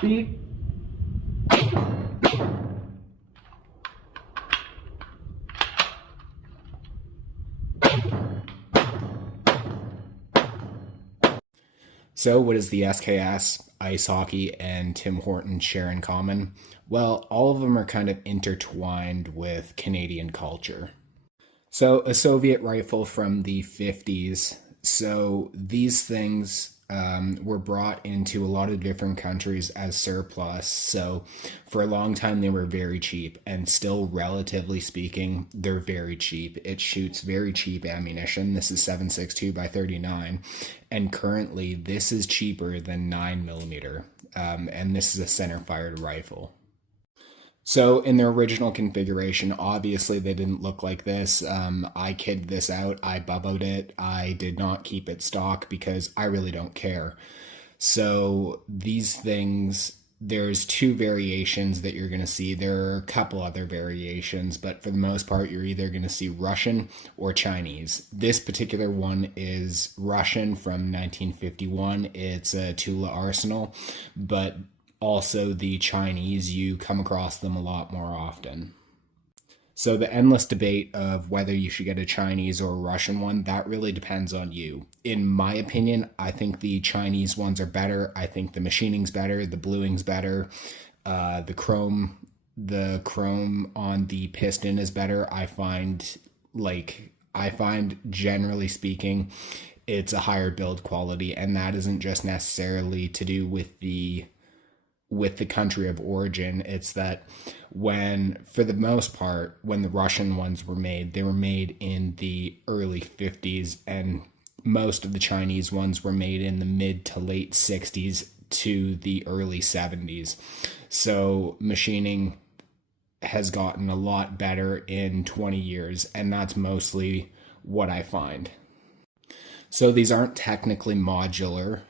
Beep. So, what does the SKS, ice hockey, and Tim Hortons share in common? Well, all of them are kind of intertwined with Canadian culture. So, a Soviet rifle from the 50s. So, these things were brought into a lot of different countries as surplus. So, for a long time, they were very cheap, and still, relatively speaking, they're very cheap. It shoots very cheap ammunition. This is 7.62 by 39, and currently, this is cheaper than 9 millimeter. And this is a center fired rifle. So in their original configuration, obviously they didn't look like this. I kidded this out. I bubboed it. I did not keep it stock because I really don't care. So these things, there's two variations that you're going to see. There are a couple other variations, but for the most part, you're either going to see Russian or Chinese. This particular one is Russian from 1951. It's a Tula Arsenal, but also the Chinese, you come across them a lot more often. So the endless debate of whether you should get a Chinese or a Russian one, that really depends on you. In my opinion, I think the Chinese ones are better. I think the machining's better, the bluing's better, the chrome on the piston is better. I find generally speaking, it's a higher build quality, and that isn't just necessarily to do with the country of origin. It's that for the most part, when the Russian ones were made, they were made in the early 50s, and most of the Chinese ones were made in the mid to late 60s to the early 70s. So machining has gotten a lot better in 20 years, and that's mostly what I find. So these aren't technically modular.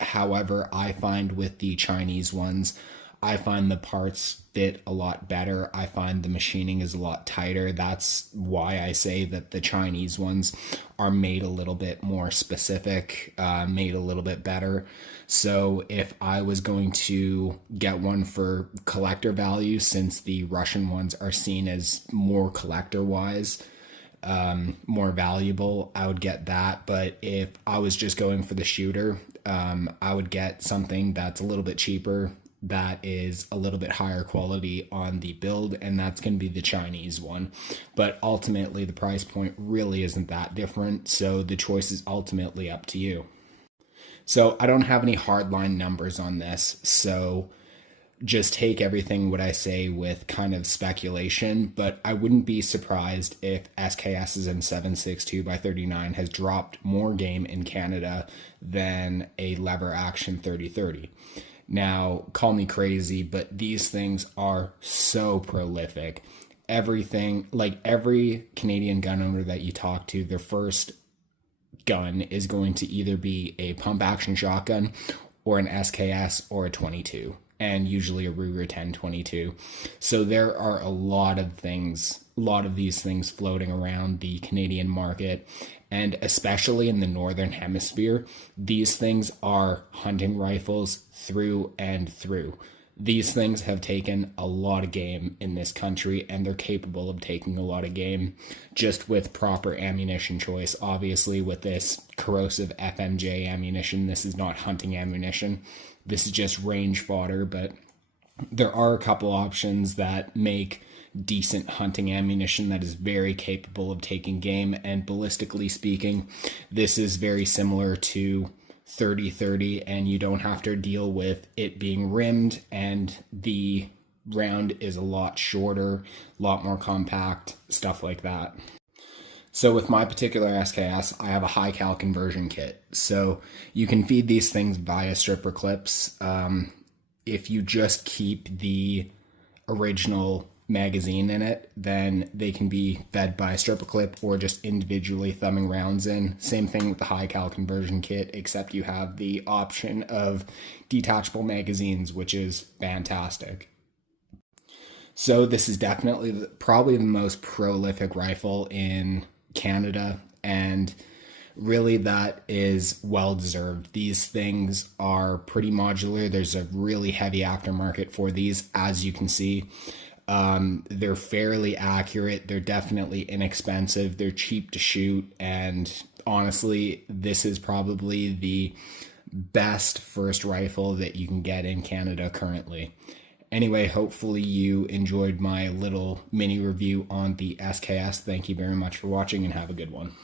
However, I find with the Chinese ones, I find the parts fit a lot better. I find the machining is a lot tighter. That's why I say that the Chinese ones are made a little bit more specific, made a little bit better. So if I was going to get one for collector value, since the Russian ones are seen as more collector wise, more valuable, I would get that. But if I was just going for the shooter, I would get something that's a little bit cheaper, that is a little bit higher quality on the build, and that's going to be the Chinese one. But ultimately, the price point really isn't that different, so the choice is ultimately up to you. So I don't have any hardline numbers on this, so just take everything what I say with kind of speculation, but I wouldn't be surprised if SKS's and 7.62 by 39 has dropped more game in Canada than a lever action 30-30. Now, call me crazy, but these things are so prolific. Everything, like every Canadian gun owner that you talk to, their first gun is going to either be a pump action shotgun or an SKS or a 22, and usually a Ruger 1022. So there are a lot of these things floating around the Canadian market, and especially in the Northern Hemisphere, these things are hunting rifles through and through. These things have taken a lot of game in this country, and they're capable of taking a lot of game just with proper ammunition choice. Obviously, with this corrosive FMJ ammunition, this is not hunting ammunition. This is just range fodder, but there are a couple options that make decent hunting ammunition that is very capable of taking game, and ballistically speaking, this is very similar to 30-30, and you don't have to deal with it being rimmed, and the round is a lot shorter, a lot more compact, stuff like that. So with my particular SKS, I have a high cal conversion kit. So you can feed these things via stripper clips. If you just keep the original magazine in it, then they can be fed by a stripper clip or just individually thumbing rounds in. Same thing with the high cal conversion kit, except you have the option of detachable magazines, which is fantastic. So this is definitely probably the most prolific rifle in Canada, and really that is well deserved. These things are pretty modular. There's a really heavy aftermarket for these, as you can see. They're fairly accurate. They're definitely inexpensive. They're cheap to shoot. And honestly, this is probably the best first rifle that you can get in Canada currently. Anyway, hopefully you enjoyed my little mini review on the SKS. Thank you very much for watching and have a good one.